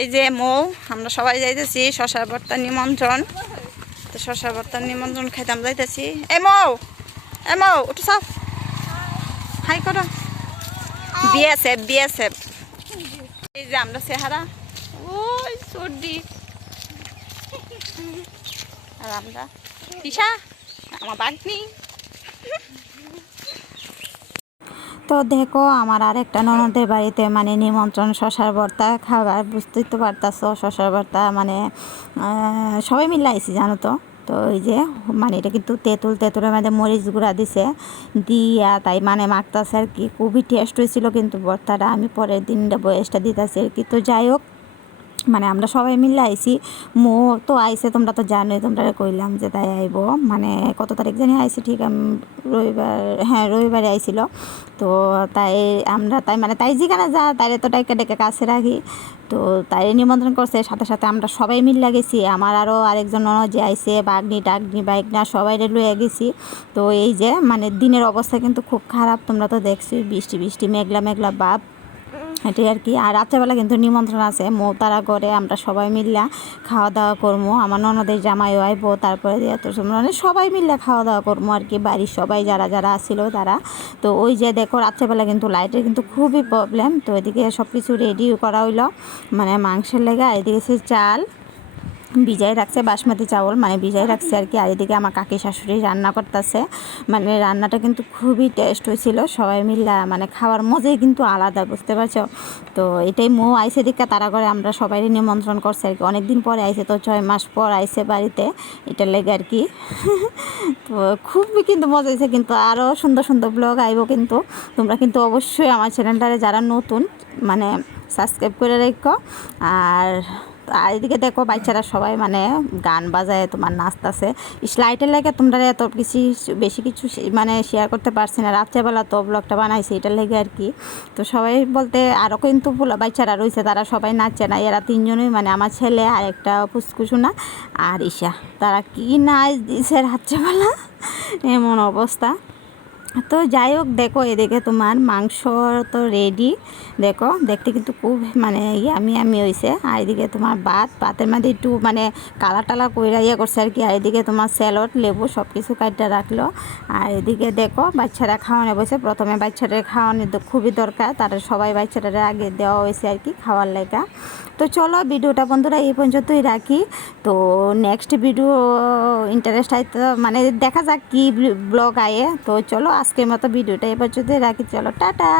এই যে মৌ, আমরা সবাই যাইতেছি শশার ভর্তার নিমন্ত্রণ। তো শশার ভর্তার নিমন্ত্রণ খাইতাম যাইতেছি। এ মৌ এ মৌ, উঠু সাফ হাই করো। BSF BSF. এই যে আমরা চেহারা। ওই সর্দি আর আমরা দিশা আমার বাগনি। তো দেখো, আমার আরেকটা ননদের বাড়িতে মানে নিমন্ত্রণ, শশার ভর্তা খাবার বুঝতেই তো পারতাছো, শশার ভর্তা মানে সবাই মিলে আইসি জানো তো। তো ওই যে মানে এটা কিন্তু তেঁতুল, তেঁতুলের মধ্যে মরিচ গুঁড়া দিছে, দিয়া তাই মানে মাখতাছে আর কি। খুবই টেস্ট হয়েছিল কিন্তু ভর্তাটা, আমি পরের দিনটা বয়সটা দিতেছি আর কি। তো যাই হোক মানে আমরা সবাই মিলে আইছি। মো তো আইসে তোমরা তো জানোই, তোমরা কইলাম যে তাই আইব। মানে কত তারিখ জানি আইছি, ঠিক রবিবার হ্যাঁ রবিবারে আইছিল। তো তাই আমরা তাই মানে তাই যেখানে যা তাই তো ডাইকে ডেকে কাছে রাখি। তো তাই নিমন্ত্রণ করছে, সাথে সাথে আমরা সবাই মিলে গেছি। আমার আরও আরেকজন যে আইসে বাগনি, টাগনি বাইক না সবাই লয়ে গেছি। তো এই যে মানে দিনের অবস্থা কিন্তু খুব খারাপ, তোমরা তো দেখছি বৃষ্টি বৃষ্টি, মেঘলা মেঘলা ভাব এটাই আর কি। আর রাত্রেবেলা কিন্তু নিমন্ত্রণ আছে। মৌতারা করে আমরা সবাই মিললা খাওয়া দাওয়া করব আমার ননদের জামাইও আইবো তারপরে মানে সবাই মিললে খাওয়া দাওয়া করব আর কি। বাড়ির সবাই যারা যারা আসছিল তারা। তো ওই যে দেখো, রাত্রেবেলা কিন্তু লাইটের কিন্তু খুবই প্রবলেম তো এদিকে সব কিছু রেডি করা হইল। মানে মাংসের লেগে এদিকে সে চাল। ভিজাই রাখছে, বাসমতি চাউল মানে ভিজাই রাখছে আর কি। আর এদিকে আমার কাকি শাশুড়ি রান্না করতেছে। মানে রান্নাটা কিন্তু খুবই টেস্ট হয়েছিল। সবাই মিলে মানে খাওয়ার মজাই কিন্তু আলাদা, বুঝতে পারছ? তো এটাই মো আইসে দিকে তারা করে, আমরা সবাই নিমন্ত্রণ করছে আর কি। অনেকদিন পরে আইসে তো, ছয় মাস পর আইসে বাড়িতে। এটার লেগে আর কি। তো খুবই কিন্তু মজা হয়েছে, কিন্তু আরও সুন্দর সুন্দর ব্লগ আইব কিন্তু। তোমরা কিন্তু অবশ্যই আমার চ্যানেলটারে যারা নতুন মানে সাবস্ক্রাইব করে রেখো। আর আর এদিকে দেখো বাচ্চারা সবাই মানে গান বাজায়, তোমার নাচতেছে। স্লাইটের লাগে তোমরা এত কিছু, বেশি কিছু মানে শেয়ার করতে পারছি না। রাত্রেবেলা তো ব্লগটা বানাইছে এটার লেগে আর কি। তো সবাই বলতে আরও কিন্তু বাচ্চারা রয়েছে, তারা সবাই নাচছে না। এরা তিনজনই মানে আমার ছেলে আর একটা ফুসকুসুনা আর ঈশা। তারা কি নাচ দিছে রাত্রেবেলা? এমন অবস্থা। তো যাই হোক দেখো, এদিকে তোমার মাংস তো রেডি দেখো, দেখতে কিন্তু খুব মানে আমি আমি হয়েছে আর এদিকে তোমার ভাত, ভাতের মধ্যে একটু মানে কালা টালা কইরা ইয়ে করছে আর কি। আর এদিকে তোমার স্যালড লেবু সব কিছু কাটতে রাখল। আর এদিকে দেখো, বাচ্চারা খাওয়ানো বসে। প্রথমে বাচ্চাদের খাওয়ানো তো খুবই দরকার। তারা সবাই বাচ্চাদের আগে দেওয়া হয়েছে আর কি, খাওয়ার লেগা। তো চলো, ভিডিওটা বন্ধুরা এই পর্যন্তই রাখি। তো নেক্সট ভিডিও ইন্টারেস্ট হয়তো মানে দেখা যাক কি ব্লগ আয়ে। তো চলো আজকের মতো ভিডিওটা এবার যদি রাখি চলো টাটা!